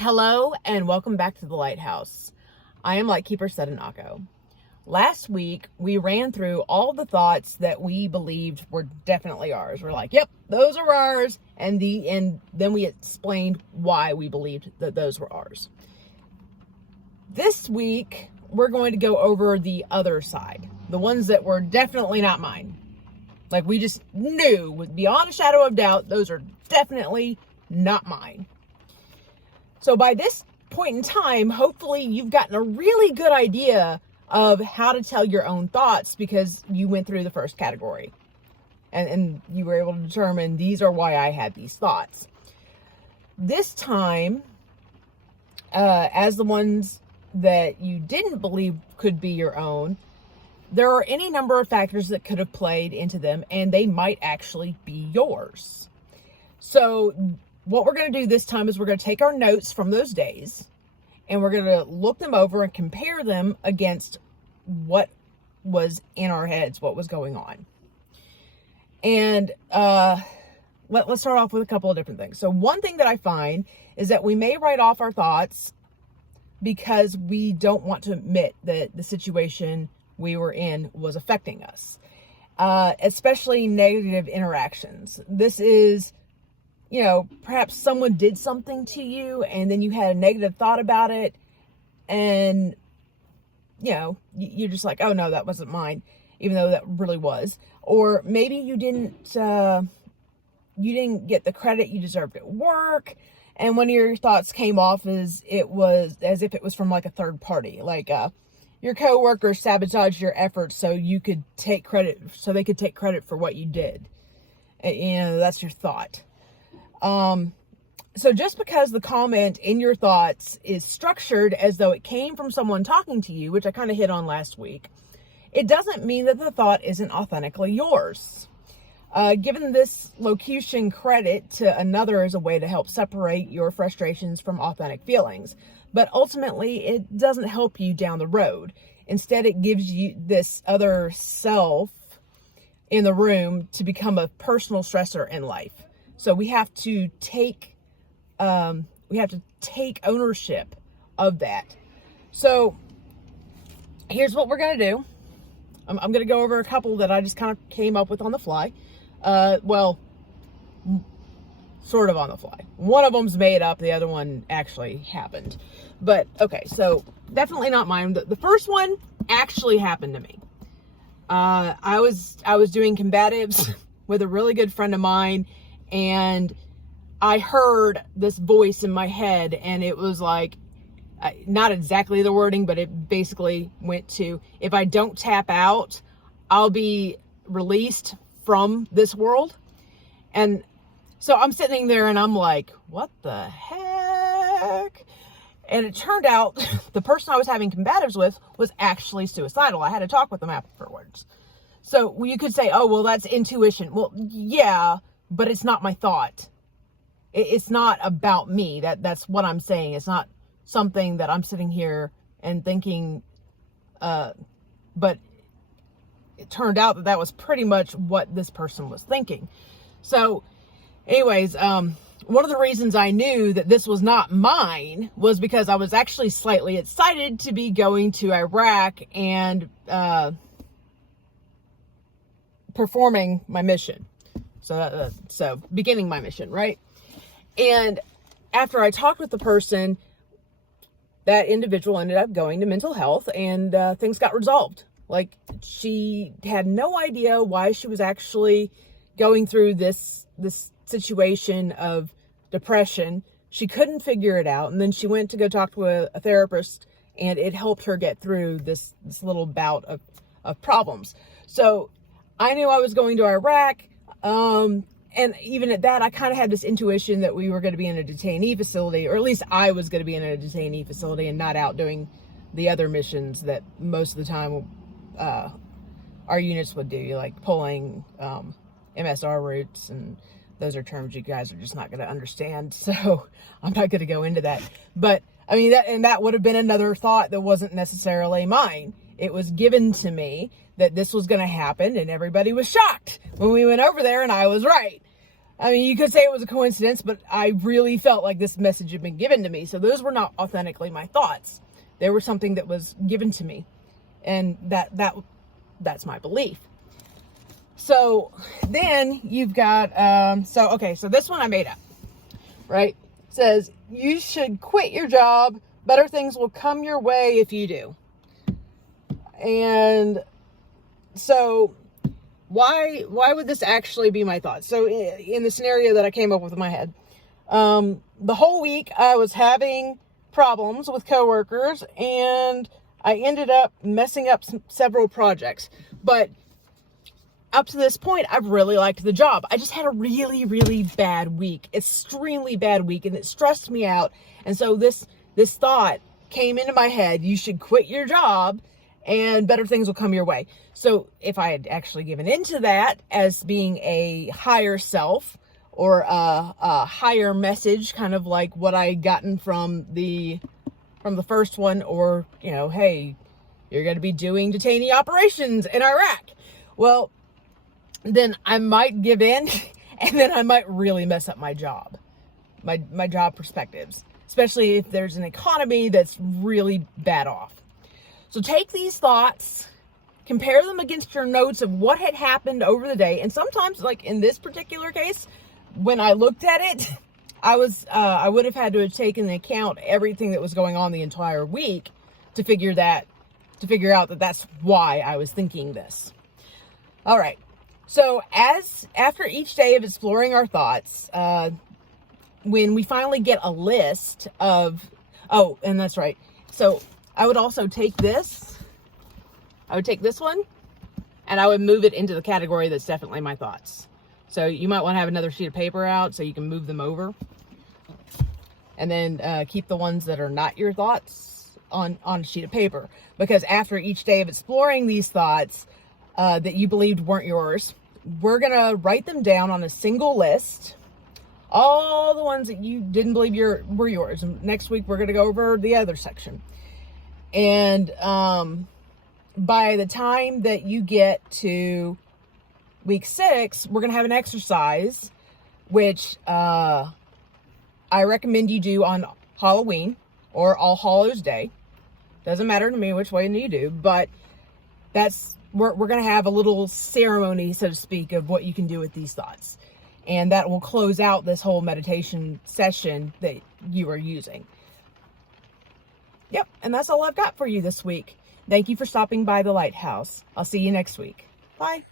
Hello and welcome back to the Lighthouse. I am Lightkeeper Sedinako. Last week, we ran through all the thoughts that we believed were definitely ours. We're like, yep, those are ours. And then we explained why we believed that those were ours. This week, we're going to go over the other side. The ones that were definitely not mine. Like we just knew, beyond a shadow of doubt, those are definitely not mine. So by this point in time, hopefully you've gotten a really good idea of how to tell your own thoughts because you went through the first category. And you were able to determine these are why I had these thoughts. This time, as the ones that you didn't believe could be your own, there are any number of factors that could have played into them, and they might actually be yours. So what we're going to do this time is we're going to take our notes from those days and we're going to look them over and compare them against what was in our heads, what was going on. And let's start off with a couple of different things. So one thing that I find is that we may write off our thoughts because we don't want to admit that the situation we were in was affecting us, especially negative interactions. This is, perhaps someone did something to you and then you had a negative thought about it and, you're just like, oh no, that wasn't mine, even though that really was. Or maybe you didn't get the credit you deserved at work. And one of your thoughts came off as if it was from like a third party, like, your coworker sabotaged your efforts so they could take credit for what you did. That's your thought. So just because the comment in your thoughts is structured as though it came from someone talking to you, which I kind of hit on last week, it doesn't mean that the thought isn't authentically yours. Given this locution credit to another is a way to help separate your frustrations from authentic feelings, but ultimately it doesn't help you down the road. Instead, it gives you this other self in the room to become a personal stressor in life. So we have to take ownership of that. So here's what we're going to do. I'm going to go over a couple that I just kind of came up with on the fly. Sort of on the fly. One of them's made up. The other one actually happened. But okay, so definitely not mine. The first one actually happened to me. I was doing combatives with a really good friend of mine, and I heard this voice in my head, and it was like, not exactly the wording, but it basically went to, if I don't tap out, I'll be released from this world. And so I'm sitting there and I'm like, what the heck? And it turned out the person I was having combatives with was actually suicidal. I had to talk with them afterwards. So you could say, oh, well, that's intuition. Well, yeah, but it's not my thought. It's not about me. That's what I'm saying. It's not something that I'm sitting here and thinking, but it turned out that was pretty much what this person was thinking. So anyways, one of the reasons I knew that this was not mine was because I was actually slightly excited to be going to Iraq and performing my mission. So beginning my mission, right? And after I talked with the person, that individual ended up going to mental health, and things got resolved. Like, she had no idea why she was actually going through this situation of depression. She couldn't figure it out. And then she went to go talk to a therapist, and it helped her get through this little bout of problems. So I knew I was going to Iraq. And even at that, I kind of had this intuition that we were going to be in a detainee facility, or at least I was going to be in a detainee facility and not out doing the other missions that most of the time our units would do, like pulling MSR routes, and those are terms you guys are just not going to understand, so I'm not going to go into that. But I mean, that would have been another thought that wasn't necessarily mine. It was given to me that this was going to happen, and everybody was shocked when we went over there, and I was right. I mean, you could say it was a coincidence, but I really felt like this message had been given to me. So those were not authentically my thoughts. They were something that was given to me. And that's my belief. So then you've got, so this one I made up, right? It says, you should quit your job. Better things will come your way if you do. And so why would this actually be my thoughts? So in the scenario that I came up with in my head, the whole week I was having problems with coworkers and I ended up messing up several projects. But up to this point, I've really liked the job. I just had a really, really bad week, extremely bad week, and it stressed me out. And so this thought came into my head: you should quit your job and better things will come your way. So if I had actually given into that as being a higher self or a higher message, kind of like what I gotten from the first one, or, you know, hey, you're going to be doing detainee operations in Iraq. Well, then I might give in and then I might really mess up my job, my job perspectives, especially if there's an economy that's really bad off. So take these thoughts, compare them against your notes of what had happened over the day. And sometimes, like in this particular case, when I looked at it, I would have had to have taken into account everything that was going on the entire week to figure out that that's why I was thinking this. All right. So after each day of exploring our thoughts, when we finally get a list of, and that's right. So I would also take this. I would take this one and I would move it into the category that's definitely my thoughts. So you might want to have another sheet of paper out so you can move them over. And then keep the ones that are not your thoughts on a sheet of paper. Because after each day of exploring these thoughts that you believed weren't yours, we're going to write them down on a single list. All the ones that you didn't believe were yours. And next week, we're going to go over the other section. And by the time that you get to week 6, we're going to have an exercise, which I recommend you do on Halloween or All Hallows Day. Doesn't matter to me which way you do, but we're going to have a little ceremony, so to speak, of what you can do with these thoughts. And that will close out this whole meditation session that you are using. Yep, and that's all I've got for you this week. Thank you for stopping by the Lighthouse. I'll see you next week. Bye.